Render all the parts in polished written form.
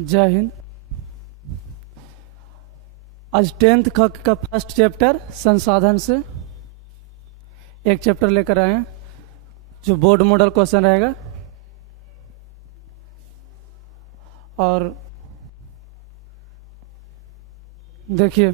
जय हिंद। आज 10th का फर्स्ट चैप्टर संसाधन से एक चैप्टर लेकर आए हैं जो बोर्ड मॉडल क्वेश्चन रहेगा। और देखिए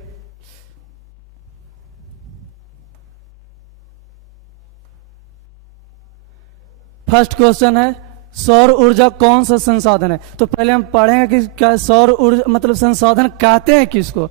फर्स्ट क्वेश्चन है सौर ऊर्जा कौन सा संसाधन है। तो पहले हम पढ़ेंगे कि क्या सौर ऊर्जा मतलब संसाधन कहते हैं किसको।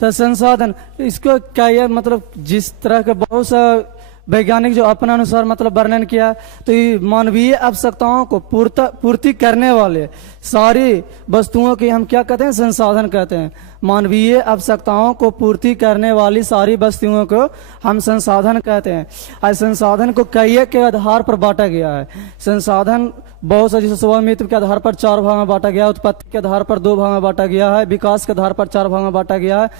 तो संसाधन इसको क्या यह मतलब जिस तरह के बहुत सा वैज्ञानिक जो अपना अनुसार मतलब वर्णन किया, तो ये मानवीय आवश्यकताओं को पूर्ति करने वाले सारी वस्तुओं की हम क्या कहते हैं, संसाधन कहते हैं। मानवीय आवश्यकताओं को पूर्ति करने वाली सारी वस्तुओं को हम संसाधन कहते हैं। आज संसाधन को कई के आधार पर बांटा गया है। संसाधन बहुत सा जैसे स्वामित्व के आधार पर 4 भाग में बांटा गया, उत्पत्ति के आधार पर 2 भाग में बांटा गया है, विकास के आधार पर 4 भाग में बांटा गया है।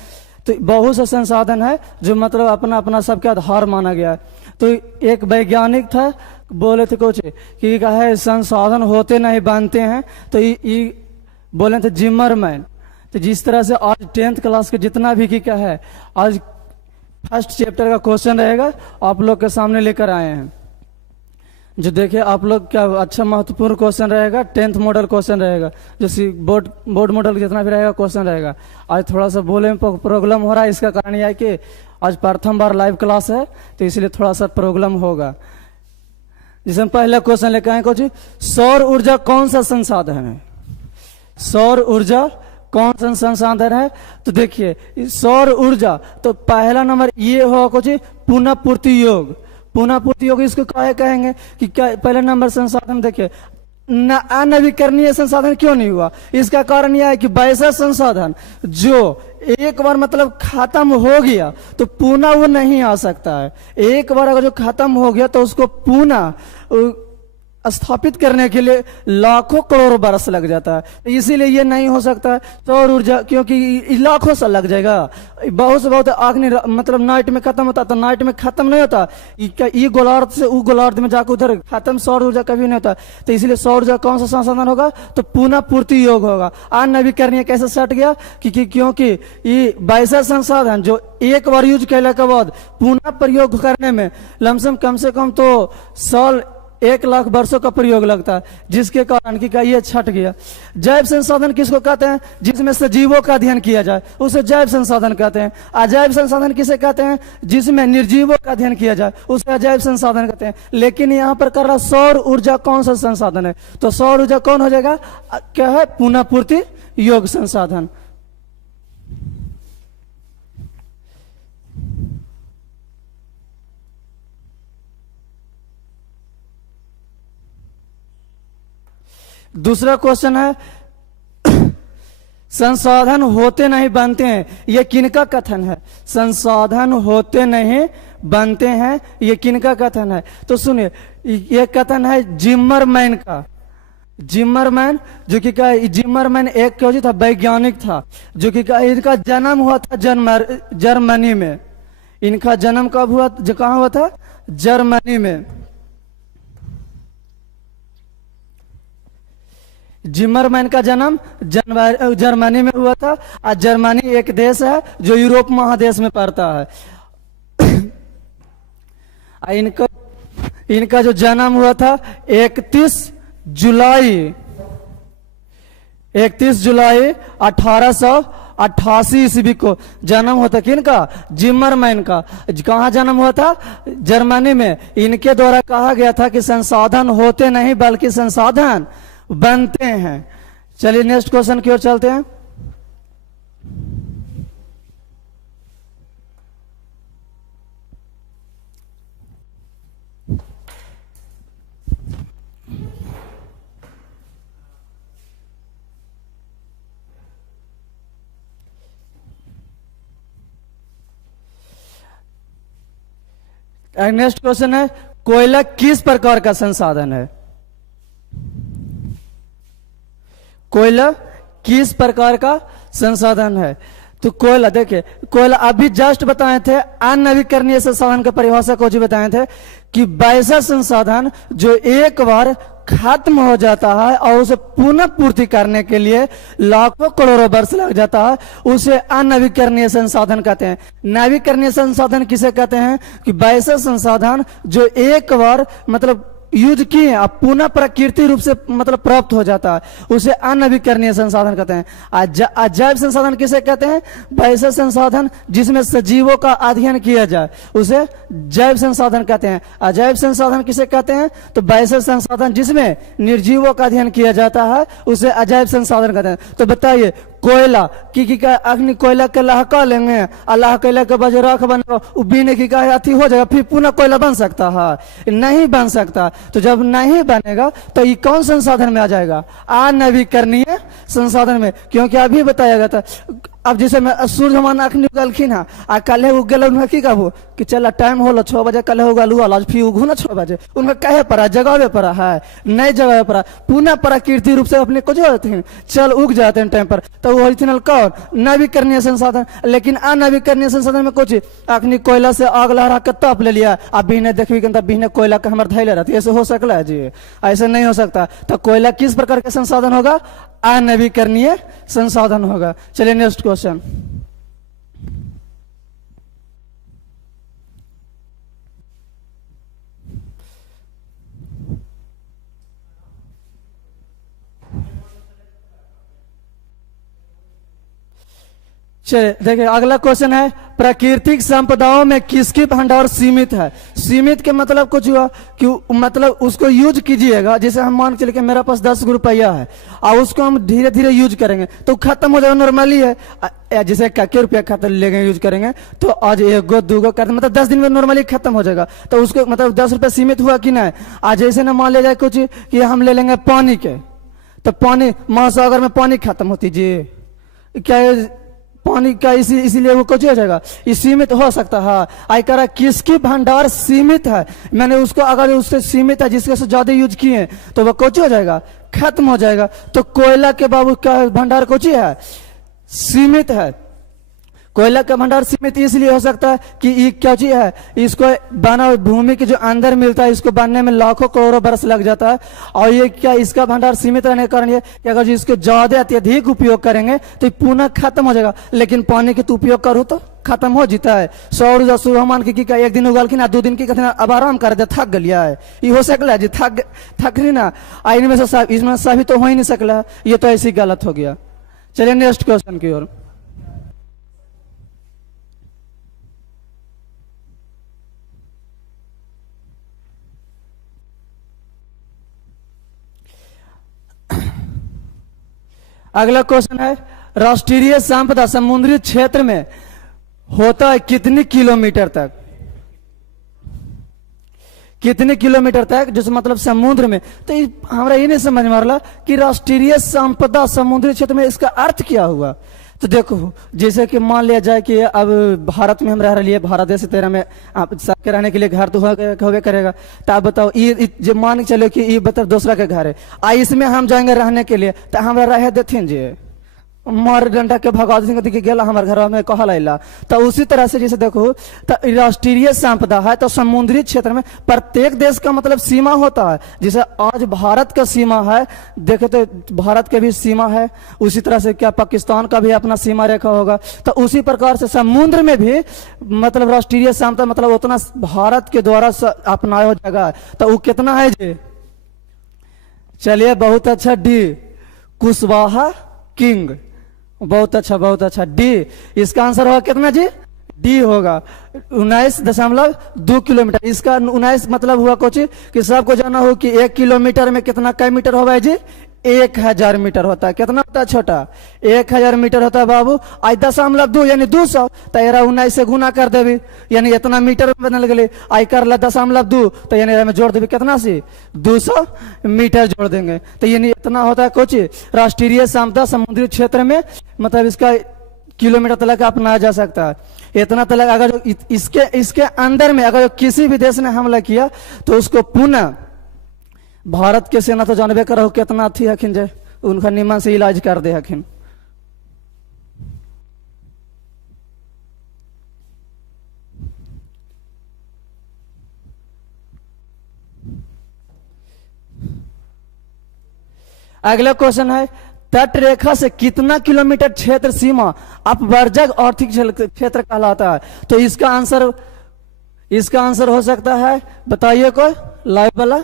तो बहुत से संसाधन है जो मतलब अपना अपना सबके आधार माना गया है। तो एक वैज्ञानिक था, बोले थे कुछ कि कहे संसाधन होते नहीं बनते हैं। तो ये बोले थे जिमरमैन। तो जिस तरह से आज 10th क्लास के जितना भी क्या है आज फर्स्ट चैप्टर का क्वेश्चन रहेगा आप लोग के सामने लेकर आए हैं। जो देखिए आप लोग क्या अच्छा महत्वपूर्ण क्वेश्चन रहेगा, 10th मॉडल क्वेश्चन रहेगा, जो बोर्ड मॉडल जितना भी रहेगा क्वेश्चन रहेगा। आज थोड़ा सा बोले में प्रॉब्लम हो रहा है, इसका कारण यह है कि आज प्रथम बार लाइव क्लास है तो इसलिए थोड़ा सा प्रॉब्लम होगा। जिसमें पहला क्वेश्चन लेकर आए कुछ सौर ऊर्जा कौन सा संसाधन है। सौर ऊर्जा कौन सा संसाधन है। तो देखिए सौर ऊर्जा तो पहला नंबर ये होगा कुछ पुनः पूर्ति योग। पुनः पूर्ति योग इसको क्या कहेंगे कि क्या पहले नंबर संसाधन देखिए अनवीकरणीय संसाधन क्यों नहीं हुआ। इसका कारण यह है कि वैसा संसाधन जो एक बार मतलब खत्म हो गया तो पुनः वो नहीं आ सकता है। एक बार अगर जो खत्म हो गया तो उसको पुनः स्थापित करने के लिए लाखों करोड़ बरस लग जाता है। इसीलिए ये नहीं हो सकता है सौर ऊर्जा, क्योंकि लाखों साल लग जाएगा। बहुत से बहुत आग्नि मतलब नाइट में खत्म होता तो नाइट में खत्म नहीं होता, ये गोलार्ध से वो गोलार्ध में जाकर उधर खत्म सौर ऊर्जा कभी नहीं होता। तो इसलिए सौर ऊर्जा कौन सा संसाधन होगा, तो पुनः पूर्ति योग होगा। अनवीकरणीय कैसे सट गया क्योंकि ये वैसा संसाधन जो एक बार यूज करने के बाद पुनः प्रयोग करने में लमसम कम से कम तो साल 1 लाख वर्षों का प्रयोग लगता है, जिसके कारण कि ये छट गया। जैव संसाधन किसको कहते हैं, जिसमें से जीवों का अध्ययन किया जाए उसे जैव संसाधन कहते हैं। अजैव संसाधन किसे कहते हैं, जिसमें निर्जीवों का अध्ययन किया जाए उसे अजैव संसाधन कहते हैं। लेकिन यहाँ पर कर रहा सौर ऊर्जा कौन सा संसाधन है, तो सौर ऊर्जा कौन हो जाएगा, क्या है, पुनः पूर्ति योग संसाधन। दूसरा क्वेश्चन है संसाधन होते नहीं बनते हैं, यह किनका कथन है। संसाधन होते नहीं बनते हैं यह किनका कथन है। तो सुनिए यह कथन है जिमरमैन का। जिमरमैन जो कि क्या, जिमरमैन एक क्या था, वैज्ञानिक था जो कि इनका जन्म हुआ था जर्मनी में। इनका जन्म कब हुआ, जो कहाँ हुआ था, जर्मनी में। जिमरमैन का जन्म जर्मनी में हुआ था। और जर्मनी एक देश है जो यूरोप महादेश में पड़ता है। इनका जो जन्म हुआ था 31 जुलाई 1888 ईस्वी को जन्म हुआ था। किनका, जिमरमैन का। कहाँ जन्म हुआ था, जर्मनी में। इनके द्वारा कहा गया था कि संसाधन होते नहीं बल्कि संसाधन बनते हैं। चलिए नेक्स्ट क्वेश्चन की ओर चलते हैं। नेक्स्ट क्वेश्चन है कोयला किस प्रकार का संसाधन है। कोयला किस प्रकार का संसाधन है। तो कोयला देखिए, कोयला अभी जस्ट बताए थे अनवीकरणीय संसाधन का परिभाषा को जी बताए थे कि वैसा संसाधन जो एक बार खत्म हो जाता है और उसे पुनः पूर्ति करने के लिए लाखों करोड़ों वर्ष लग जाता है, उसे अनवीकरणीय संसाधन कहते हैं। नवीकरणीय संसाधन किसे कहते हैं? कि वैसे संसाधन जो एक बार मतलब यूज किए अब पुनः प्राकृतिक रूप से मतलब प्राप्त हो जाता है, उसे अनवीकरणीय संसाधन कहते हैं। अजैव संसाधन किसे कहते हैं? वैसे संसाधन जिसमें सजीवों का अध्ययन किया जाए उसे जैव संसाधन कहते हैं। अजैव संसाधन किसे कहते हैं? तो वैसे संसाधन जिसमें निर्जीवों का अध्ययन किया जाता है उसे अजैव संसाधन कहते हैं। तो बताइए, कोयला की का अग्नि कोयला के लहका लेंगे, अल्लाह कोयला के बजे राख बनेगा, बीने की का अथी हो जाएगा, फिर पुनः कोयला बन सकता है? नहीं बन सकता। तो जब नहीं बनेगा तो ये कौन संसाधन में आ जाएगा? अनवीकरणीय संसाधन में, क्योंकि अभी बताया गया था। अब जैसे मैं सूर्य मान अखनी उगलखिन है आ कल उगल उनका की कहू कि चल टाइम होला 6 बजे कल उगल हुआ आज फिर उगू ना 6 बजे, उनका कहे पड़ा जगावे पड़ा है? नहीं जगावे पड़ा, पुनः प्राकृतिक रूप से अपने को जो हैं चल उग जाते हैं टाइम पर। तो वो कौन? नवीकरणीय संसाधन। लेकिन अनवीकरणीय संसाधन में कुछ अखनी कोयला से आग लहरा के तप ले लिया, अब बिहने देखबी बिहने कोयला के हमारे धैले रहती, ऐसे हो सकता है जी? ऐसे नहीं हो सकता। तो कोयला किस प्रकार का संसाधन होगा? अनवीकरणीय संसाधन होगा। चलिए नेक्स्ट क्वेश्चन। चलिए देखिए अगला क्वेश्चन है, प्राकृतिक संपदाओं में किसकी भंडार सीमित है? सीमित के मतलब कुछ हुआ कि मतलब उसको यूज कीजिएगा। जैसे हम मान के चलिए मेरे पास 10 रुपया है और उसको हम धीरे धीरे यूज करेंगे तो खत्म हो जाएगा, नॉर्मली है। जैसे के रुपया खाता लेंगे यूज करेंगे तो आज 1 गो 2 गो करते मतलब 10 दिन में नॉर्मली खत्म हो जाएगा। तो उसको मतलब 10 रुपया सीमित हुआ कि नहीं? आज जैसे ना मान ले जाए कुछ कि हम ले लेंगे पानी के, तो पानी महासागर में पानी खत्म होती जी, क्या पानी का इसीलिए वो कुछ हो जाएगा? ये सीमित हो सकता है। आई कह रहा किसकी भंडार सीमित है, मैंने उसको अगर उससे सीमित है जिसके से ज्यादा यूज किए तो वह कुछ हो जाएगा, खत्म हो जाएगा। तो कोयला के बाबू का भंडार कुछ है, सीमित है। कोयला का भंडार सीमित इसलिए हो सकता है कि ये क्या चीज है, इसको बना भूमि के जो अंदर मिलता है इसको बनने में लाखों करोड़ों बरस लग जाता है। और ये क्या इसका भंडार सीमित रहने के कारण ये कि अगर जो इसको ज्यादा अत्यधिक उपयोग करेंगे तो ये पुनः खत्म हो जाएगा। लेकिन पानी के तो उपयोग करो तो खत्म हो जीता है। सौर ऊर्जा सूर्यमान की एक दिन उगलखिन 2 दिन की कहते अब आराम कर दे, थक गलिया है, ये हो सकला है जी? थक रही ना, इनमें से इसमें सभी तो हो ही नहीं सकला, ये तो ऐसी गलत हो गया। चलिए नेक्स्ट क्वेश्चन की ओर। अगला क्वेश्चन है, राष्ट्रीय संपदा समुद्री क्षेत्र में होता है कितनी किलोमीटर तक? कितने किलोमीटर तक, जैसे मतलब समुद्र में। तो हमारा ये नहीं समझ में आ रहा कि राष्ट्रीय संपदा समुद्री क्षेत्र में इसका अर्थ क्या हुआ। तो देखो जैसे कि मान लिया जाए कि अब भारत में हम रह रही है, भारत देश 13 में आप सबके रहने के लिए घर तो होवे करेगा। तो आप बताओ ये जो मान के चलो कि ये बताओ दूसरा के घर है, इसमें हम जाएंगे रहने के लिए तो हमारा रह देथिन जी, मार डंडा के भगा देखिए गेला हमारे घर में कहा ला। तो उसी तरह से जैसे देखो तो राष्ट्रीय संपदा है तो समुद्री क्षेत्र में प्रत्येक देश का मतलब सीमा होता है। जैसे आज भारत का सीमा है, देखे तो भारत के भी सीमा है, उसी तरह से क्या पाकिस्तान का भी अपना सीमा रेखा होगा। तो उसी प्रकार से समुद्र में भी मतलब राष्ट्रीय संपदा मतलब उतना भारत के द्वारा अपनाया जाएगा। तो वो कितना है जी? चलिए बहुत अच्छा, डी कुशवाहा किंग, बहुत अच्छा बहुत अच्छा, डी इसका आंसर होगा कितना जी? डी होगा 19.2 किलोमीटर। इसका 19 मतलब हुआ कुछ कि सबको जाना हो कि 1 किलोमीटर में कितना कै मीटर होगा जी? 1000 मीटर होता है। कितना होता है छोटा? 1000 मीटर होता है बाबू। आज 2 यानी 200, तेरा 19 से गुना कर देवी यानी इतना मीटर बनल गए। आई कर ला 2 तो यानी में जोड़ देवी कितना से 200 मीटर जोड़ देंगे तो यानी इतना होता है कुछ। राष्ट्रीय संपदा समुद्री क्षेत्र में मतलब इसका किलोमीटर तक अपनाया जा सकता है। इतना तक अगर इसके अंदर में अगर किसी भी देश ने हमला किया तो उसको पुनः भारत के सेना तो जानबे करो कितना थी हखिन जे उनका निमन से इलाज कर दे हखिन। अगला क्वेश्चन है तट रेखा से कितना किलोमीटर क्षेत्र सीमा अपवर्जक आर्थिक क्षेत्र कहलाता है। तो इसका आंसर हो सकता है, बताइए कोई लाइव वाला।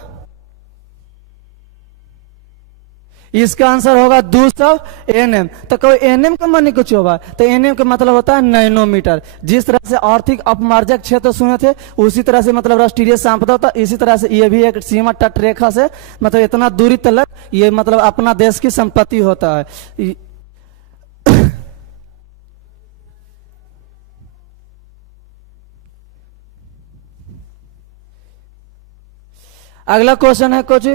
इसका आंसर होगा 200 NM। तो कोई NM का मानी कुछ होगा, तो NM का मतलब होता है नैनोमीटर। जिस तरह से आर्थिक अपमार्जक क्षेत्र सुने थे उसी तरह से मतलब राष्ट्रीय संपदा होता, इसी तरह से ये भी एक सीमा तट रेखा से मतलब इतना दूरी तक ये मतलब अपना देश की संपत्ति होता है। अगला क्वेश्चन है कुछ,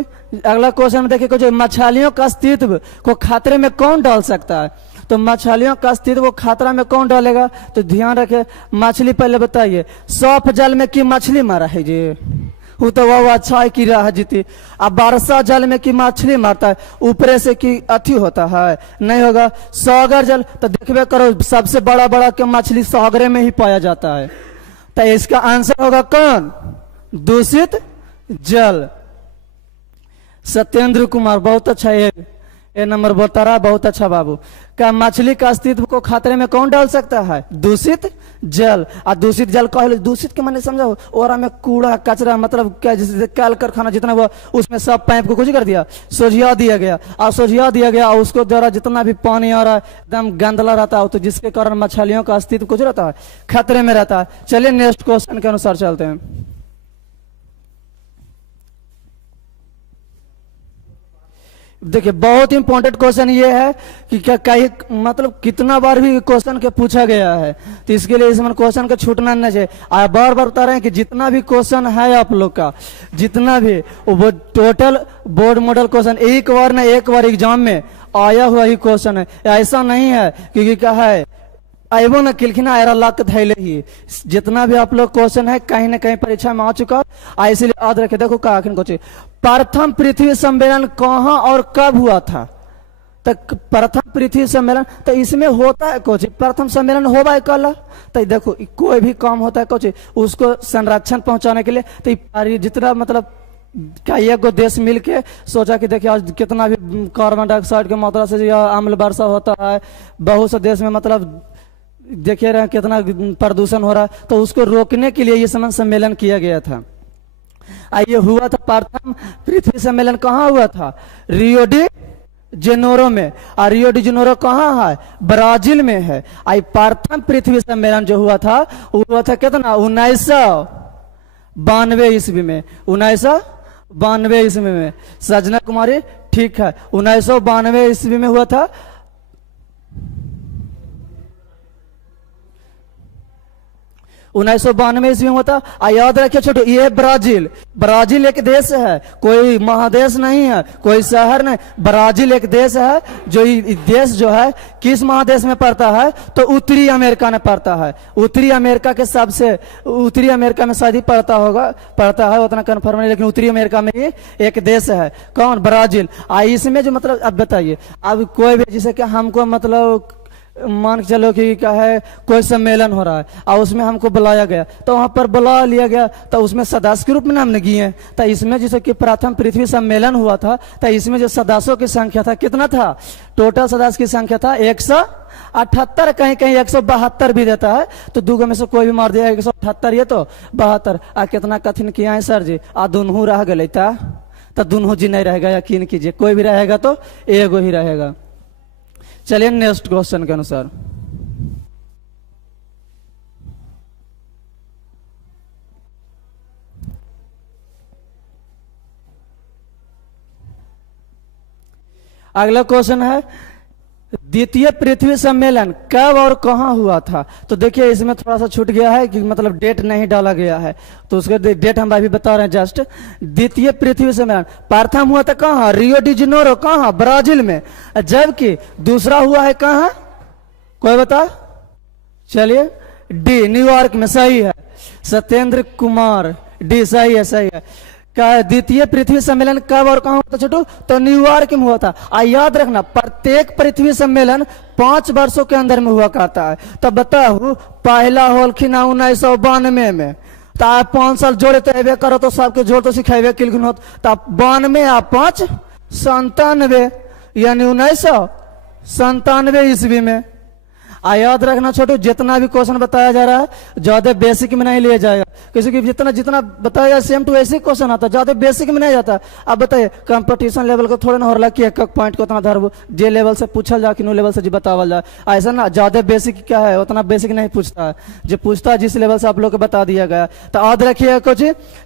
अगला क्वेश्चन में देखिए कुछ, मछलियों का अस्तित्व को खतरे में कौन डाल सकता है। तो मछलियों का अस्तित्व को खतरा में कौन डालेगा, तो ध्यान रखे मछली पहले बताइए। सौंफ जल में की मछली मारा है जी, वो तो वह अच्छा है कि रहा जीती। अब बरसा जल में की मछली मारता है, ऊपरे से की अथी होता है, नहीं होगा। सागर जल तो देखबे करो सबसे बड़ा बड़ा के मछली सागरे में ही पाया जाता है। तो इसका आंसर होगा कौन, दूषित जल। सत्येंद्र कुमार बहुत अच्छा, ये नंबर बता रहा, बहुत अच्छा बाबू। क्या मछली का अस्तित्व को खतरे में कौन डाल सकता है, दूषित जल। और दूषित जल कह, दूषित के माने समझो और में कूड़ा कचरा मतलब क्या, जैसे कल कारखाना जितना वो उसमें सब पाइप को कुछ कर दिया, सोझिया दिया गया, और सोझिया दिया गया और उसको द्वारा जितना भी पानी आ रहा है एकदम गंदला रहता है, तो जिसके कारण मछलियों का अस्तित्व कुछ रहता है, खतरे में रहता है। चलिए नेक्स्ट क्वेश्चन के अनुसार चलते हैं। देखिए बहुत इंपॉर्टेंट क्वेश्चन ये है कि क्या कहीं मतलब कितना बार भी क्वेश्चन के पूछा गया है, तो इसके लिए इसमें क्वेश्चन का छूटना नहीं चाहिए। आप बार बार बता रहे हैं कि जितना भी क्वेश्चन है आप लोग का, जितना भी वो टोटल बोर्ड मॉडल क्वेश्चन एक बार ना एक बार एग्जाम में आया हुआ ही क्वेश्चन है, ऐसा नहीं है क्योंकि क्या है आइबो न किलखिना आयरा लाख धैले ही। जितना भी आप लोग क्वेश्चन है कहीं ना कहीं परीक्षा में आ चुका, इसलिए याद रखे। देखो का कुछ प्रथम पृथ्वी सम्मेलन कहाँ और कब हुआ था, तो प्रथम पृथ्वी सम्मेलन तो इसमें होता है कुछ, प्रथम सम्मेलन होगा कल। तो देखो कोई भी काम होता है कुछ उसको संरक्षण पहुंचाने के लिए, तो जितना मतलब क्या एक देश मिलके सोचा कि देखिए आज कितना भी कार्बन डाइऑक्साइड की मात्रा से या अम्ल वर्षा होता है, बहुत से देश में मतलब देखिए रहे कितना प्रदूषण हो रहा है, तो उसको रोकने के लिए ये सम्मेलन किया गया था। ये हुआ था प्रथम पृथ्वी सम्मेलन कहाँ हुआ था, रियो डी जेनेरो में। और रियो डी जेनेरो कहाँ है, ब्राजील में है। आई प्रथम पृथ्वी सम्मेलन जो हुआ था वो हुआ था कितना 1992 ईस्वी में, 1992 ईस्वी में। सजना कुमारी ठीक है, 1992 ईस्वी में हुआ था। 1992 ईस्वी में होता। याद रखिए छोटो, ये ब्राजील, ब्राजील एक देश है, कोई महादेश नहीं है, कोई शहर नहीं। ब्राजील एक देश है, जो देश जो है किस महादेश में पड़ता है, तो उत्तरी अमेरिका में पड़ता है। उत्तरी अमेरिका के सबसे उत्तरी अमेरिका में शायद ही पड़ता है, उतना कन्फर्म नहीं, लेकिन उत्तरी अमेरिका में ही एक देश है। कौन, ब्राजील। इसमें जो मतलब अब बताइए, अब कोई भी जैसे कि हमको मतलब मान के चलो कि क्या है कोई सम्मेलन हो रहा है और उसमें हमको बुलाया गया, तो वहां पर बुला लिया गया, तो उसमें सदस्य के रूप में हमने गए हैं। तो इसमें जैसे कि प्रथम पृथ्वी सम्मेलन हुआ था, तो इसमें जो सदस्यों की संख्या था कितना था, टोटल सदस्य की संख्या था 178, कहीं कहीं 172 भी देता है, तो दूगो में से कोई भी मार दिया 178, ये तो 72। कितना कठिन किया है सर जी, दुनू रह गए तो दुनू जी नहीं रहेगा, यकीन कीजिए कोई भी रहेगा तो एगो ही रहेगा। चलिए नेक्स्ट क्वेश्चन के अनुसार। अगला क्वेश्चन है द्वितीय पृथ्वी सम्मेलन कब और कहां हुआ था। तो देखिए इसमें थोड़ा सा छूट गया है कि मतलब डेट नहीं डाला गया है, तो उसका डेट हम अभी बता रहे हैं जस्ट। द्वितीय पृथ्वी सम्मेलन प्रथम हुआ था कहां, रियो डी जेनेरो, कहां, ब्राजील में। जबकि दूसरा हुआ है कहां, कोई बता, चलिए डी, न्यूयॉर्क में। सही है सत्येंद्र कुमार, डी सही है, सही है। क्या द्वितीय पृथ्वी सम्मेलन कब और कहां हुआ था छोटू, तो न्यूयॉर्क में हुआ था। याद रखना प्रत्येक पृथ्वी सम्मेलन 5 वर्षों के अंदर में हुआ करता है। तब बताओ पहला होलखिन 1992 में, तो आप 5 साल जोड़े तो अबे करो, तो सबके जोड़ तो सिखेबे किलखिन हो, तब 92 आ 5 97। यानी 1997 ईस्वी में। याद रखना छोटू, जितना भी क्वेश्चन बताया जा रहा है ज्यादा बेसिक में नहीं लिया जाएगा, क्योंकि जितना जितना बताया जाए सेम टू ऐसे क्वेश्चन आता है, ज्यादा बेसिक में नहीं जाता। अब बताइए कंपटीशन लेवल को थोड़ा ना हो रहा कि एक एक पॉइंट को उतना धरबो, जे लेवल से पूछल जा कि नो लेवल से जी बतावल जाए, ऐसा ना। ज्यादा बेसिक क्या है, उतना बेसिक नहीं पूछता है, जो पूछता है जिस लेवल से आप लोग को बता दिया गया। तो याद रखिएगा कुछ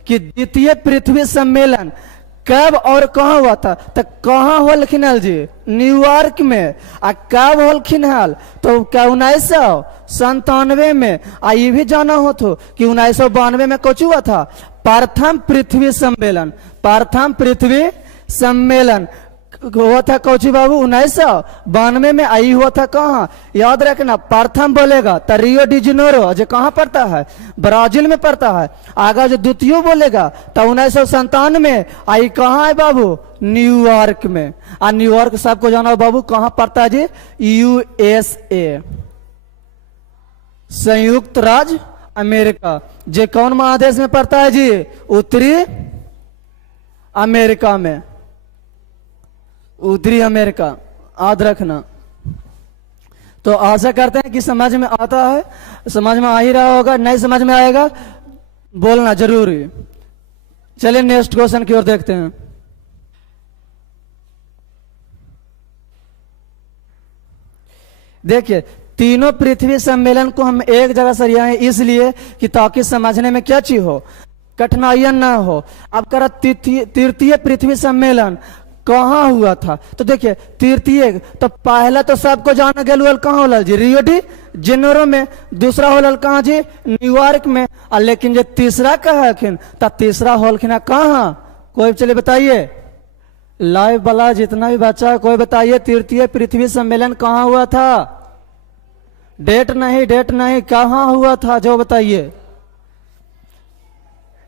कि द्वितीय पृथ्वी सम्मेलन कब और कहाँ हुआ था। तो कहाँ होलखिन हल जी, न्यूयॉर्क में। कब होलखिन हल, तो क्या 1997 में। ये भी जाना हो तो कि 1992 में कुछ हुआ था, प्रथम पृथ्वी सम्मेलन। प्रथम पृथ्वी सम्मेलन हुआ था कौची बाबू 1992 में। आई हुआ था कहाँ, याद रखना। प्रथम बोलेगा तो रियो डी जेनेरो, जो कहाँ पड़ता है, ब्राजील में पड़ता है। आगे जो द्वितीय बोलेगा तो 1997 में। आई कहाँ है बाबू, न्यूयॉर्क में। न्यूयॉर्क सबको जाना हो बाबू, कहाँ पड़ता है जी, USA, संयुक्त राज्य अमेरिका। जे कौन महादेश में पड़ता है जी, उत्तरी अमेरिका में, उत्तरी अमेरिका। याद रखना। तो आशा करते हैं कि समझ में आता है, समझ में आ ही रहा होगा। नहीं समझ में आएगा बोलना जरूरी। चलिए नेक्स्ट क्वेश्चन की ओर देखते हैं। देखिए तीनों पृथ्वी सम्मेलन को हम एक जगह सरिया है, इसलिए कि ताकि समझने में क्या चीज हो, कठिनाइयां ना हो। अब करा तृतीय पृथ्वी सम्मेलन कहाँ हुआ था। तो देखिए तृतीय तो पहला तो सबको जाना गया कहाँ होलल जी, रियो डी जेनेरो में। दूसरा होलल कहाँ जी, न्यूयॉर्क में। लेकिन जो तीसरा कहखिन तो तीसरा होलखिन कहाँ, कोई चलिए बताइए, लाइव वाला जितना भी बच्चा है कोई बताइए तृतीय पृथ्वी सम्मेलन कहाँ हुआ था। डेट नहीं कहाँ हुआ था, जो बताइए।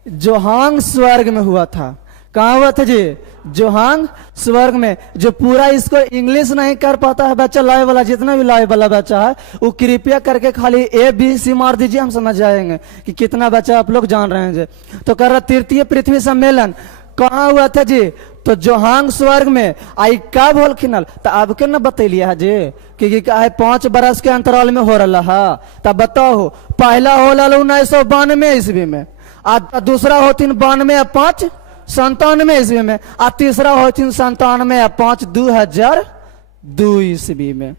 जोहान्सबर्ग में हुआ था। कहाँ हुआ था जी, जोहान्सबर्ग में। जो पूरा इसको इंग्लिश नहीं कर पाता है बच्चा, लाइव वाला जितना भी लाइव वाला बच्चा है वो कृपया करके खाली ABC मार दीजिए, हम समझ जाएंगे कि कितना बच्चा आप लोग जान रहे हैं जी। तो कर रहा तृतीय पृथ्वी सम्मेलन कहाँ हुआ था जी, तो जोहान्सबर्ग में। आई कब होलखिन, तो अब के न बतैलिए जी कि 5 बरस के अंतराल में हो रहा है। तब बताओ, पहला होलल 1992 ईस्वी में, दूसरा होथिन 92 5 97 ईस्वी में, तीसरा होथिन 97 5 2002 ईस्वी में।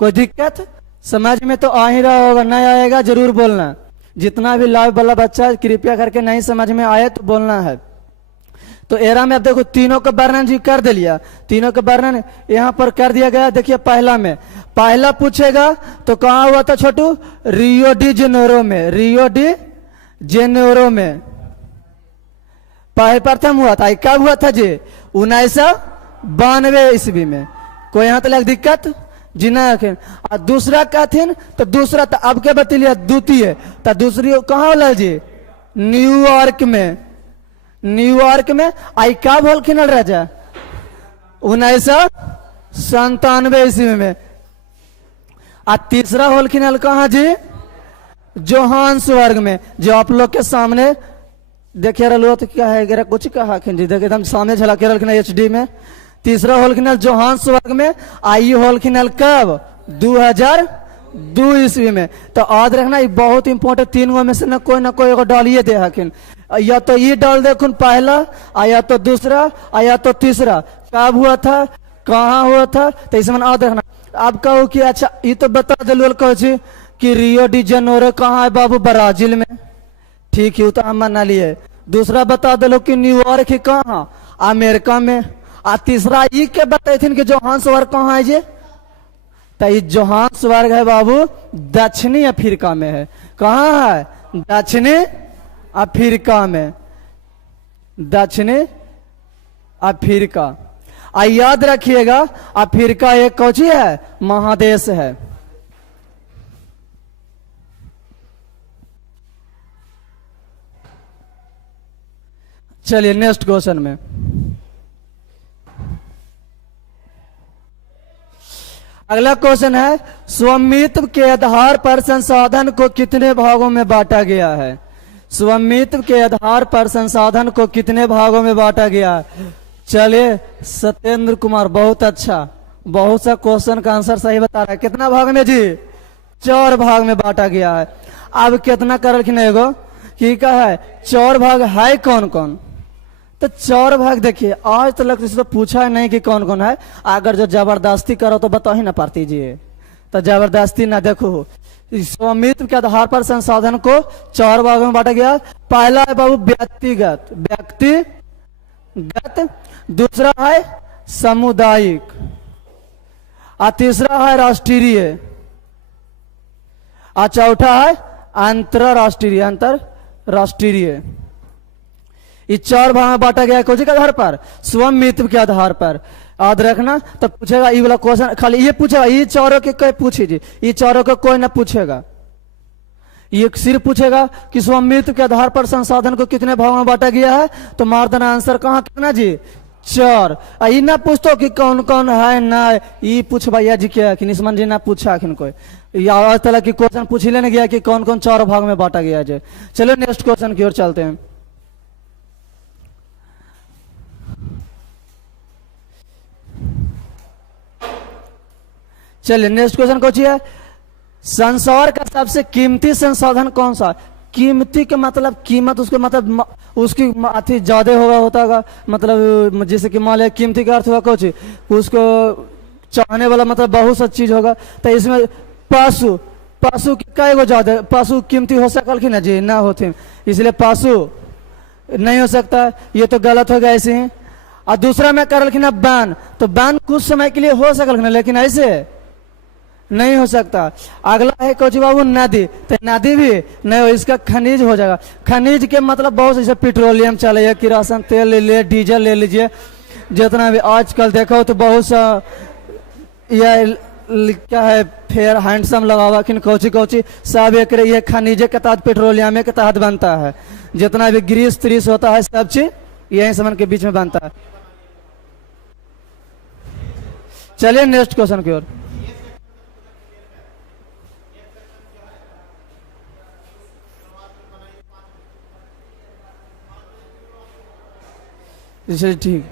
कोई दिक्कत समझ में तो आ ही रहा होगा, नहीं आएगा जरूर बोलना। जितना भी लाइव वाला बच्चा कृपया करके नहीं समझ में आए तो बोलना है। तो एरा में अब देखो तीनों का वर्णन जी कर दिया, तीनों का वर्णन यहाँ पर कर दिया गया। देखिए पहला में, पहला पूछेगा तो कहाँ हुआ था छोटू, रियो डी जेनेरो में। रियो डी जेनेरो में प्रथम हुआ था। कब हुआ था जी, 1992 ईस्वी में। कोई यहाँ तक दिक्कत जी नहीं। दूसरा कहथिन तो दूसरा तो अब के बतलिया द्वितीय, तो दूसरी कहाँ होला जी, न्यूयॉर्क में। न्यूयॉर्क में। आई कब होलखिन राजा, 1997 ईस्वी में। तीसरा होलखिन कहाँ जी, जोहान्सबर्ग में। जो आप लोग के सामने देखिए रहा तो क्या है, कुछ कहा जी, देखिए हम सामने झलक रखना HD में। तीसरा होलखिन जोहान्सबर्ग में। आई होलखिन कब, 2002 ईस्वी में। तो याद रखना ये बहुत इंपॉर्टेंट, तीन गो में से ना कोई एगो डालिए दे हकिन, या तो ये डाल देखुन पहला, या तो दूसरा, या तो तीसरा। कब हुआ था, कहाँ हुआ था, तो इसमें याद रखना। अब कहो कि अच्छा ये तो बता दिल कहो कि रियो डी जेनेरो कहाँ है बाबू, ब्राजील में। ठीक है, तो हम मना लिए। दूसरा बता दो कि न्यूयॉर्क कहाँ, अमेरिका में। तीसरा ये के बताए कि जोहान्सबर्ग कहाँ है जे, तो ये जोहान्सबर्ग है बाबू दक्षिणी अफ्रीका में है। कहाँ है, दक्षिणी अफ्रीका में, दक्षिणी अफ्रीका। याद रखिएगा अफ्रीका एक कौची है, महादेश है। चलिए नेक्स्ट क्वेश्चन में, अगला क्वेश्चन है स्वामित्व के आधार पर संसाधन को कितने भागों में बांटा गया है। स्वामित्व के आधार पर संसाधन को कितने भागों में बांटा गया है। चलिए सत्येंद्र कुमार, बहुत अच्छा, बहुत सा क्वेश्चन का आंसर सही बता रहा है। कितना भाग में जी? 4 भाग में बांटा गया है। अब कितना करल कि नहीं गो कि का है 4 भाग है कौन कौन? तो 4 भाग देखिए, आज तक किसी से पूछा नहीं कि कौन कौन है। अगर जो जबरदस्ती करो तो बताओ ही ना पार्टी जी, तो जबरदस्ती ना देखो। स्वामित्व के आधार पर संसाधन को 4 भागों में बांटा गया। पहला है बाबू व्यक्तिगत, व्यक्तिगत, दूसरा है सामुदायिक, और तीसरा है राष्ट्रीय, और चौथा है अंतरराष्ट्रीय, अंतरराष्ट्रीय। इस 4 भाग में बांटा गया है कौन के आधार पर? स्वामित्व के आधार पर। याद रखना, तो पूछेगा ये वाला क्वेश्चन, खाली ये पूछेगा, ये 4 के कोई पूछे जी, ये 4 को कोई ना पूछेगा। ये सिर्फ पूछेगा कि स्वामित्व के आधार पर संसाधन को कितने भागों में बांटा गया है, तो मार देना आंसर कहाँ कितना जी? 4। ये ना पूछतो कि कौन कौन है ना, ये पूछ भैया जी क्या कि निस्मन जी ना पूछा आखिर कोई, या आज तरह की क्वेश्चन पूछ ही लेने गया कि कौन कौन 4 भाग में बांटा गया है। चलो नेक्स्ट क्वेश्चन की ओर चलते हैं। चलिए नेक्स्ट क्वेश्चन कौन है? संसार का सबसे कीमती संसाधन कौन सा? कीमती के मतलब कीमत, उसके मतलब उसकी अति ज्यादा होता होगा, मतलब जैसे कि मान लिया कीमती का अर्थ हुआ कुछ उसको चाहने वाला, मतलब बहुत सा चीज होगा। तो इसमें पशु, पशु कई गो ज्यादा पशु कीमती हो सकल कि ना जी? ना होते, इसलिए पशु नहीं हो सकता, ये तो गलत हो गया ऐसे ही। और दूसरा में करल कि ना बैन, तो बैन कुछ समय के लिए हो सकल, लेकिन ऐसे नहीं हो सकता। अगला है कोची बाबू नदी, तो नदी भी नहीं हो, इसका खनिज हो जाएगा। खनिज के मतलब बहुत जैसे पेट्रोलियम चले, किरासन तेल ले लीजिए, डीजल ले लीजिए, जितना भी आजकल देखो तो बहुत सा यह क्या है फेयर हैंडसम लगा हुआ कि कोची कोची सब एक ये खनिज के तहत पेट्रोलियम के तहत बनता है। जितना भी ग्रीस त्रीस होता है सब चीज यही सामान के बीच में बनता है। चलिए नेक्स्ट क्वेश्चन की ओर। ठीक,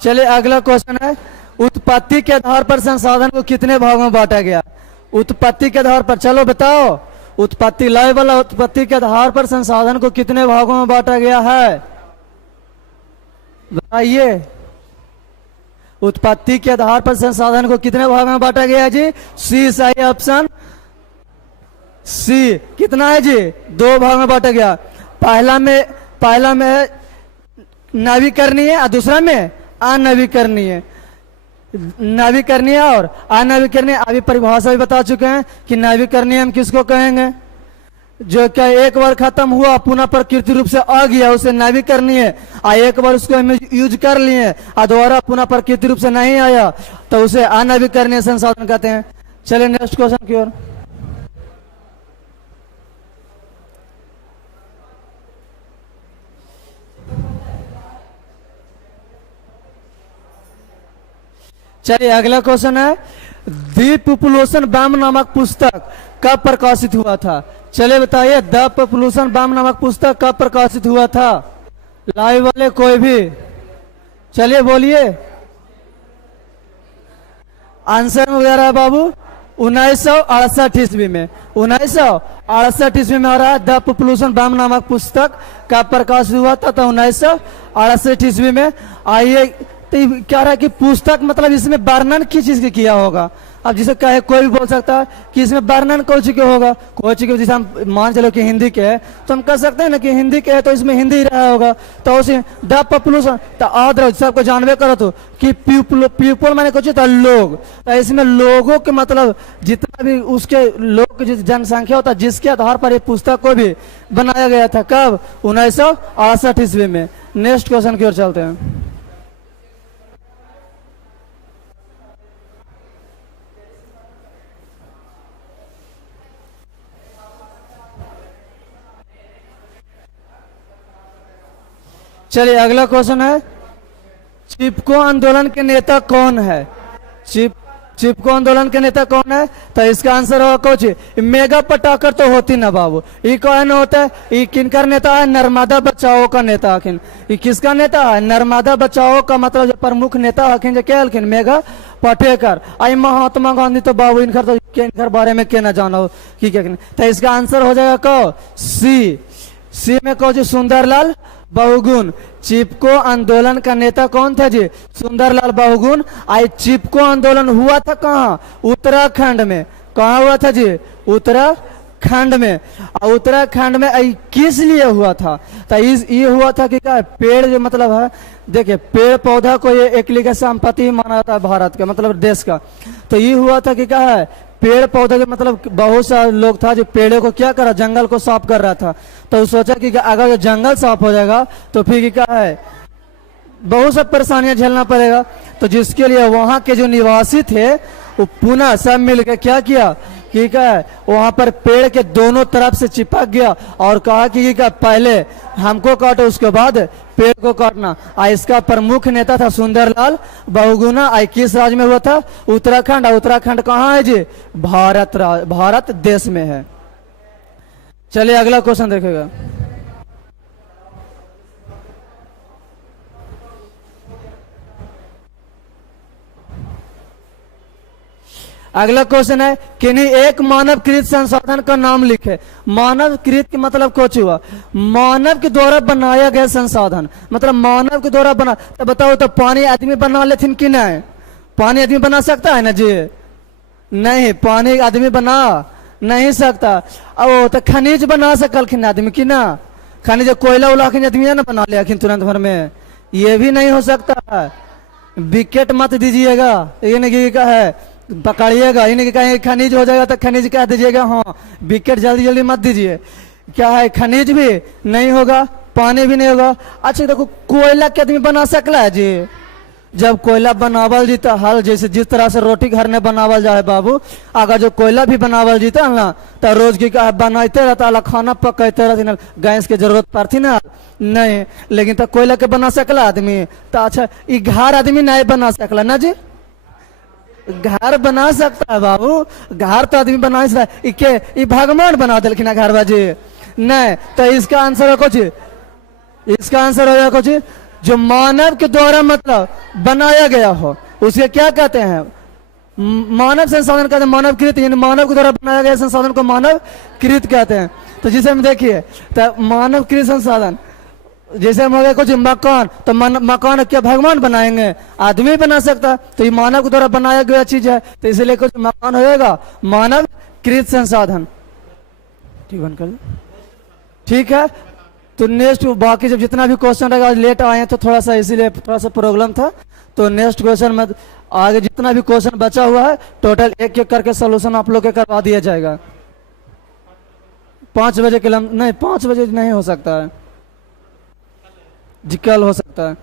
चलिए अगला क्वेश्चन है, उत्पत्ति के आधार पर संसाधन को कितने भागों में बांटा गया? उत्पत्ति के आधार पर, चलो बताओ, उत्पत्ति लय वाला उत्पत्ति के आधार पर संसाधन को कितने भागों में बांटा गया है? बताइए, उत्पत्ति के आधार पर संसाधन को कितने भागों में बांटा गया है जी? सी सही ऑप्शन, सी। कितना है जी? 2 भाग में बांटा गया। पहला में नवीकरणीय और दूसरा में अनवीकरणीय, नवीकरणीय और अनवीकरणीय। अभी परिभाषा भी बता चुके हैं कि नवीकरणीय हम किसको कहेंगे? जो क्या एक बार खत्म हुआ पुनः प्रकृति रूप से आ गया उसे नवीकरणीय, और एक बार उसको हम यूज कर लिए और दोबारा पुनः प्रकृति रूप से नहीं आया तो उसे अनवीकरणीय संसाधन कहते हैं। चलिए नेक्स्ट क्वेश्चन की ओर। चलिए अगला क्वेश्चन है, द पॉपुलेशन बम नामक पुस्तक कब प्रकाशित हुआ था? चलिए बताइए, द पॉपुलेशन बम नामक पुस्तक कब प्रकाशित हुआ था? लाइव वाले कोई भी, चलिए बोलिए। आंसर वगैरह है बाबू 1968 ईस्वी में, 1968 ईस्वी में हो रहा है। द पॉपुलेशन बम नामक पुस्तक कब प्रकाशित हुआ था? तो 1968 ईस्वी में। आइए, तो क्या रहा है कि पुस्तक मतलब इसमें वर्णन किस चीज के किया होगा? अब जिसे कहे कोई भी बोल सकता है कि इसमें वर्णन कौन सी के होगा, कोई चीज के, जैसे हम मान चलो कि हिंदी के है तो हम कह सकते हैं ना कि हिंदी के है तो इसमें हिंदी रहा होगा, तो उसी द पॉपुलेशन तो आदर सबको जानबे करो तो कि पीपल माने कुछ था लोग, तो इसमें लोगों के मतलब जितना भी उसके लोग की जनसंख्या होता है जिसके आधार पर ये पुस्तक को भी बनाया गया था। कब? 1968 ईस्वी में। नेक्स्ट क्वेश्चन की ओर चलते हैं। चलिए अगला क्वेश्चन है, चिपको आंदोलन के नेता कौन है? चिपको आंदोलन के नेता कौन है? तो इसका आंसर होगा कोच मेगा पटाकर तो होती ना बाबू। ये कौन होता है? ये किनकर नेता है? नर्मदा बचाओ का नेता हखिन। ये किसका नेता है? नर्मदा बचाओ का मतलब जो प्रमुख नेता हखिन जो क्या हखिन? मेगा पटेकर। आई महात्मा गांधी तो बाबू इनकर तो इनकर बारे में क्या ना जानो की क्या। तो इसका आंसर हो जाएगा को सी में को जी सुंदरलाल बहुगुण। चिपको आंदोलन का नेता कौन था जी? सुंदरलाल बहुगुण। आई चिपको आंदोलन हुआ था कहाँ? उत्तराखंड में। कहाँ हुआ था जी? उत्तराखंड में। और उत्तराखंड में आई किस लिए हुआ था? तो ये हुआ था कि क्या पेड़ जो मतलब है, देखिए पेड़ पौधा को ये एक लिखा संपत्ति माना जाता है भारत का, मतलब देश का। तो ये हुआ था कि क्या है, पेड़ पौधे के मतलब बहुत सा लोग था जो पेड़ों को क्या करा, जंगल को साफ कर रहा था। तो वो सोचा कि अगर ये जंगल साफ हो जाएगा तो फिर क्या है, बहुत सा परेशानियां झेलना पड़ेगा। तो जिसके लिए वहां के जो निवासी थे वो पुनः सब मिलकर क्या किया कि क्या है, वहां पर पेड़ के दोनों तरफ से चिपक गया और कहा कि क्या पहले हमको काटो उसके बाद पेड़ को काटना। इसका प्रमुख नेता था सुंदरलाल बहुगुणा। किस राज्य में हुआ था? उत्तराखंड। उत्तराखंड कहाँ है जी? भारत देश में है। चलिए अगला क्वेश्चन देखेगा। अगला क्वेश्चन है किन्हीं एक मानवकृत संसाधन का नाम लिखे। मानवकृत के मतलब कुछ हुआ, मानव के द्वारा बनाया गया संसाधन, मतलब मानव के द्वारा बना। तो बताओ तो पानी आदमी बना लेथिन कि नहीं? पानी आदमी बना सकता है ना जी? नहीं, पानी आदमी बना नहीं सकता। अब तो खनिज बना सकलखिन आदमी की ना? खनिज कोयला उला आदमी ना बना ले तुरंत भर में, ये भी नहीं हो सकता है। विकेट मत दीजिएगा, ये नहीं क्या है पकड़िएगा, इन्हें कहें खनिज हो जाएगा तो खनिज कह दीजिएगा, हाँ विकेट जल्दी जल्दी मत दीजिए। क्या है, खनिज भी नहीं होगा, पानी भी नहीं होगा। अच्छा देखो कोयला के आदमी बना सकला है जी? जब कोयला बनावल जीता हल जैसे जिस तरह से रोटी घर में बनावल जाए बाबू, अगर जो कोयला भी बनावल जीता ना तो रोज की क्या बनाते रहता है, खाना पकते रहती ना, गैस की जरूरत पड़ती ना नहीं। लेकिन तो कोयला के बना सकला आदमी? तो अच्छा ये घर आदमी नहीं बना सकला ना जी? घर बना सकता है बाबू, घर तो आदमी बना सकता है। ये भगवान बना दिलखिन घर बाजी नहीं। तो इसका आंसर है कुछ, इसका आंसर हो कुछ जो मानव के द्वारा मतलब बनाया गया हो उसे क्या कहते हैं? मानव संसाधन कहते हैं, मानव कृत। मानव के द्वारा बनाया गया संसाधन को मानव कृत कहते हैं। तो जिसे हम देखिए तो मानव कृत संसाधन जैसे हम हो गया कुछ मकान, तो मकान क्या भगवान बनाएंगे? आदमी बना सकता। तो ये मानव के द्वारा बनाया गया चीज है, तो इसलिए कुछ मकान होएगा मानव कृत संसाधन। ठीक बन कर ठीक है। तो नेक्स्ट बाकी जब जितना भी क्वेश्चन रहेगा, लेट आए हैं तो थोड़ा सा इसीलिए थोड़ा सा प्रॉब्लम था। तो नेक्स्ट क्वेश्चन में आगे जितना भी क्वेश्चन बचा हुआ है टोटल एक एक करके सोल्यूशन आप लोग के करवा दिया जाएगा। 5 बजे के नहीं, 5 बजे नहीं हो सकता है जी, कल हो सकता है।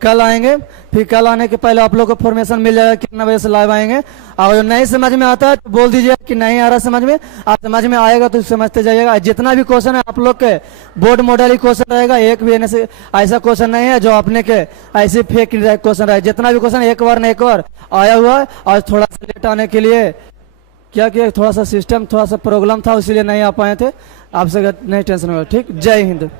कल आएंगे, फिर कल आने के पहले आप लोग को फॉर्मेशन मिल जाएगा कितना बजे से लाइव आएंगे। और जो नहीं समझ में आता है तो बोल दीजिए कि नहीं आ रहा समझ में। आप समझ में आएगा तो समझते जाइएगा। जितना भी क्वेश्चन है आप लोग के बोर्ड मॉडल ही क्वेश्चन रहेगा, एक भी ऐसा क्वेश्चन नहीं है जो अपने के ऐसे फेक क्वेश्चन रहे। जितना भी क्वेश्चन एक बार न एक बार आया हुआ है, और थोड़ा सा लेट आने के लिए क्या किया, थोड़ा सा सिस्टम थोड़ा सा प्रॉब्लम था, इसीलिए नहीं आ पाए थे। आपसे नहीं टेंशन होगा। ठीक, जय हिंद।